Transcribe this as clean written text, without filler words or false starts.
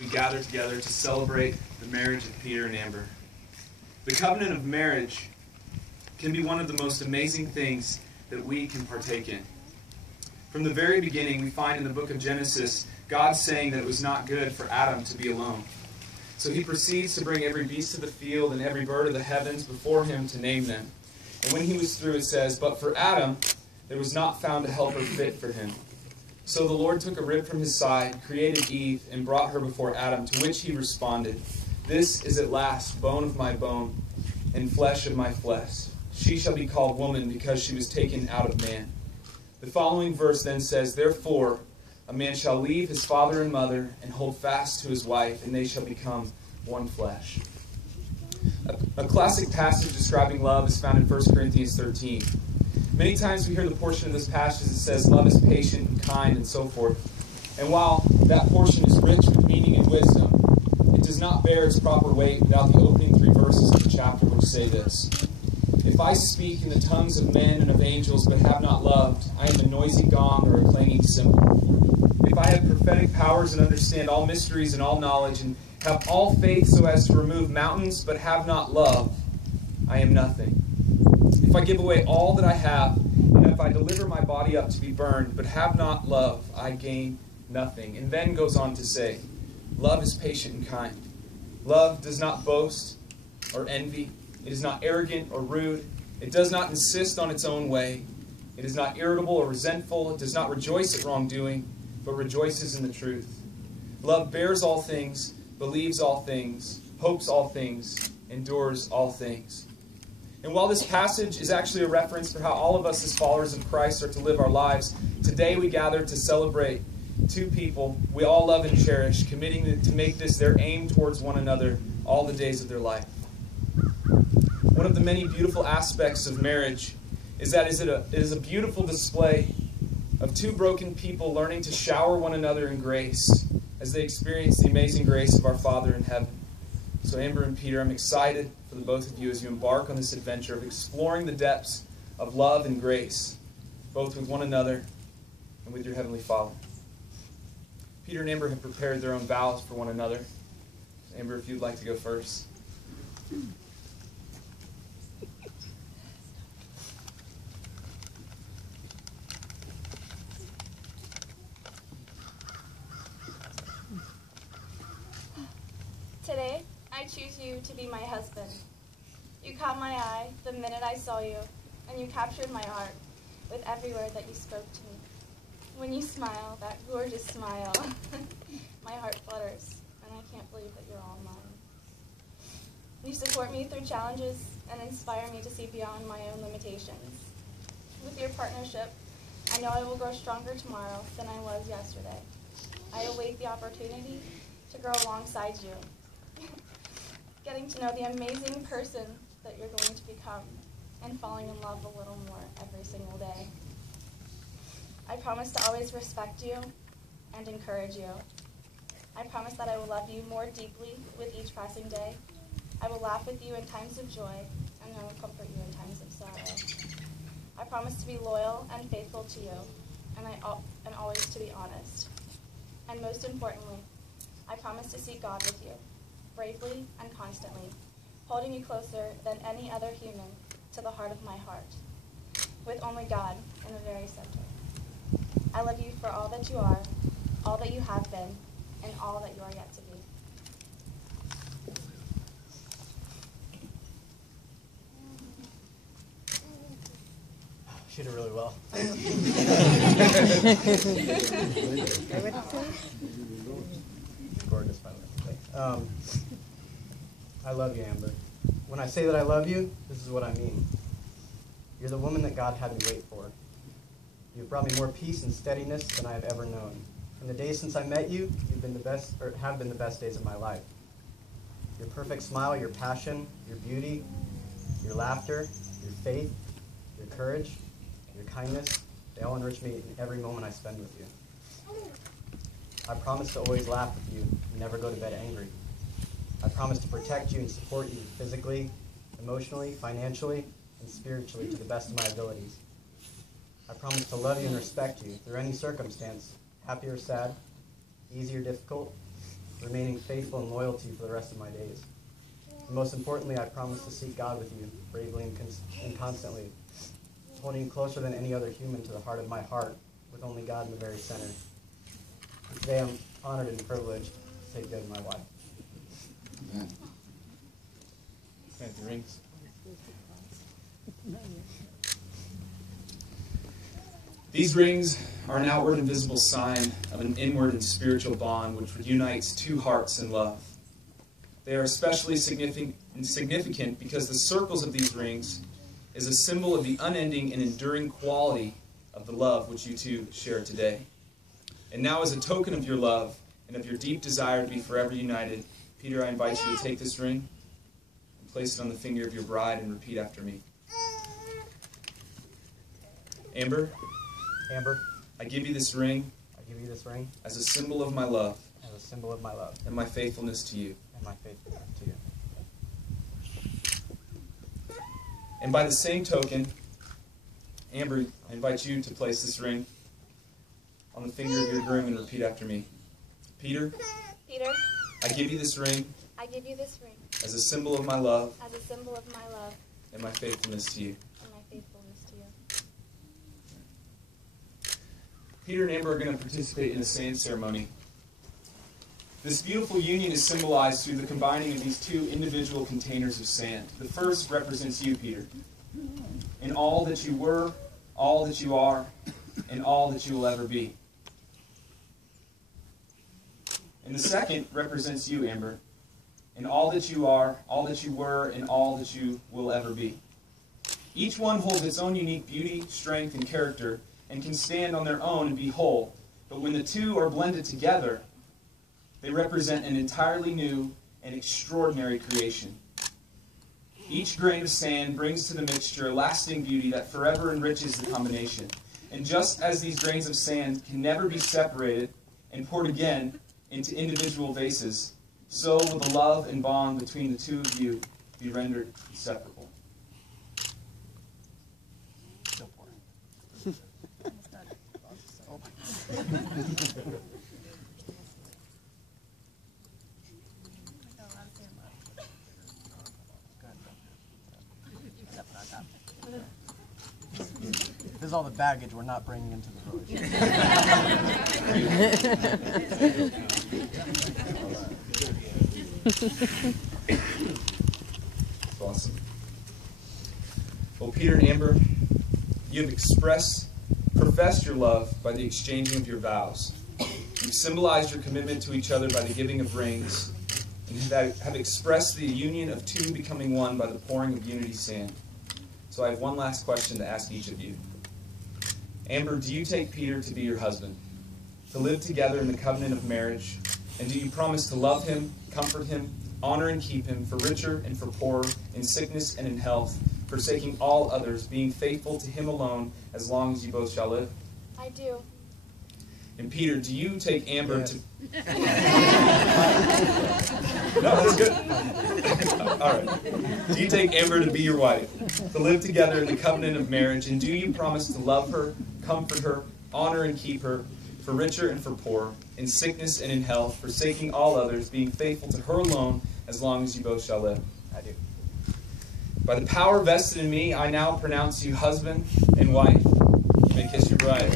We gather together to celebrate the marriage of Peter and Amber. The covenant of marriage can be one of the most amazing things that we can partake in. From the very beginning, we find in the book of Genesis, God saying that it was not good for Adam to be alone. So he proceeds to bring every beast of the field and every bird of the heavens before him to name them. And when he was through, it says, "But for Adam, there was not found a helper fit for him. So the Lord took a rib from his side, created Eve, and brought her before Adam, to which he responded, 'This is at last bone of my bone and flesh of my flesh. She shall be called woman because she was taken out of man.'" The following verse then says, "Therefore a man shall leave his father and mother and hold fast to his wife, and they shall become one flesh." A classic passage describing love is found in 1 Corinthians 13. Many times we hear the portion of this passage that says love is patient and kind and so forth. And while that portion is rich with meaning and wisdom, it does not bear its proper weight without the opening 3 verses of the chapter, which say this: "If I speak in the tongues of men and of angels but have not loved, I am a noisy gong or a clanging cymbal. If I have prophetic powers and understand all mysteries and all knowledge and have all faith so as to remove mountains but have not love, I am nothing. If I give away all that I have, and if I deliver my body up to be burned, but have not love, I gain nothing." And then goes on to say, love is patient and kind. Love does not boast or envy. It is not arrogant or rude. It does not insist on its own way. It is not irritable or resentful. It does not rejoice at wrongdoing, but rejoices in the truth. Love bears all things, believes all things, hopes all things, endures all things. And while this passage is actually a reference for how all of us as followers of Christ are to live our lives, today we gather to celebrate 2 people we all love and cherish, committing to make this their aim towards one another all the days of their life. One of the many beautiful aspects of marriage is that it is a beautiful display of 2 broken people learning to shower one another in grace as they experience the amazing grace of our Father in heaven. So Amber and Peter, I'm excited for the both of you as you embark on this adventure of exploring the depths of love and grace, both with one another and with your Heavenly Father. Peter and Amber have prepared their own vows for one another. Amber, if you'd like to go first. Today, I choose you to be my husband. You caught my eye the minute I saw you, and you captured my heart with every word that you spoke to me. When you smile, that gorgeous smile, my heart flutters, and I can't believe that you're all mine. You support me through challenges and inspire me to see beyond my own limitations. With your partnership, I know I will grow stronger tomorrow than I was yesterday. I await the opportunity to grow alongside you, getting to know the amazing person that you're going to become and falling in love a little more every single day. I promise to always respect you and encourage you. I promise that I will love you more deeply with each passing day. I will laugh with you in times of joy, and I will comfort you in times of sorrow. I promise to be loyal and faithful to you, and always to be honest. And most importantly, I promise to seek God with you, bravely and constantly, holding you closer than any other human to the heart of my heart, with only God in the very center. I love you for all that you are, all that you have been, and all that you are yet to be. She did really well. Gorgeous, by the way. I love you, Amber. When I say that I love you, this is what I mean. You're the woman that God had me wait for. You've brought me more peace and steadiness than I have ever known. From the days since I met you, you've been the best, or have been the best days of my life. Your perfect smile, your passion, your beauty, your laughter, your faith, your courage, your kindness, they all enrich me in every moment I spend with you. I promise to always laugh with you and never go to bed angry. I promise to protect you and support you physically, emotionally, financially, and spiritually to the best of my abilities. I promise to love you and respect you through any circumstance, happy or sad, easy or difficult, remaining faithful and loyal to you for the rest of my days. And most importantly, I promise to seek God with you, bravely and constantly, holding you closer than any other human to the heart of my heart, with only God in the very center. And today I'm honored and privileged to take you as my wife. Amen. Plant the rings. These rings are an outward and visible sign of an inward and spiritual bond which unites two hearts in love. They are especially significant because the circles of these rings is a symbol of the unending and enduring quality of the love which you two share today. And now, as a token of your love and of your deep desire to be forever united, Peter, I invite you to take this ring and place it on the finger of your bride and repeat after me. Amber, I give you this ring as a symbol of my love and my faithfulness to you. And by the same token, Amber, I invite you to place this ring on the finger of your groom and repeat after me. Peter, I give you this ring as a symbol of my love and my faithfulness to you. Peter and Amber are going to participate in a sand ceremony. This beautiful union is symbolized through the combining of these two individual containers of sand. The first represents you, Peter, in all that you were, all that you are, and all that you will ever be. And the second represents you, Amber, in all that you are, all that you were, and all that you will ever be. Each one holds its own unique beauty, strength, and character, and can stand on their own and be whole. But when the two are blended together, they represent an entirely new and extraordinary creation. Each grain of sand brings to the mixture a lasting beauty that forever enriches the combination. And just as these grains of sand can never be separated and poured again into individual vases, so will the love and bond between the two of you be rendered inseparable. This is all the baggage we're not bringing into the village. That's awesome. Well, Peter and Amber, you have professed your love by the exchanging of your vows. You've symbolized your commitment to each other by the giving of rings, and have expressed the union of two becoming one by the pouring of unity sand. So I have one last question to ask each of you. Amber, do you take Peter to be your husband, to live together in the covenant of marriage, and do you promise to love him, comfort him, honor and keep him, for richer and for poorer, in sickness and in health, forsaking all others, being faithful to him alone, as long as you both shall live? I do. And Peter, do you take Amber to... No, that's good. All right. Do you take Amber to be your wife, to live together in the covenant of marriage, and do you promise to love her, comfort her, honor and keep her, for richer and for poorer, in sickness and in health, forsaking all others, being faithful to her alone, as long as you both shall live? I do. By the power vested in me, I now pronounce you husband and wife. You may kiss your bride.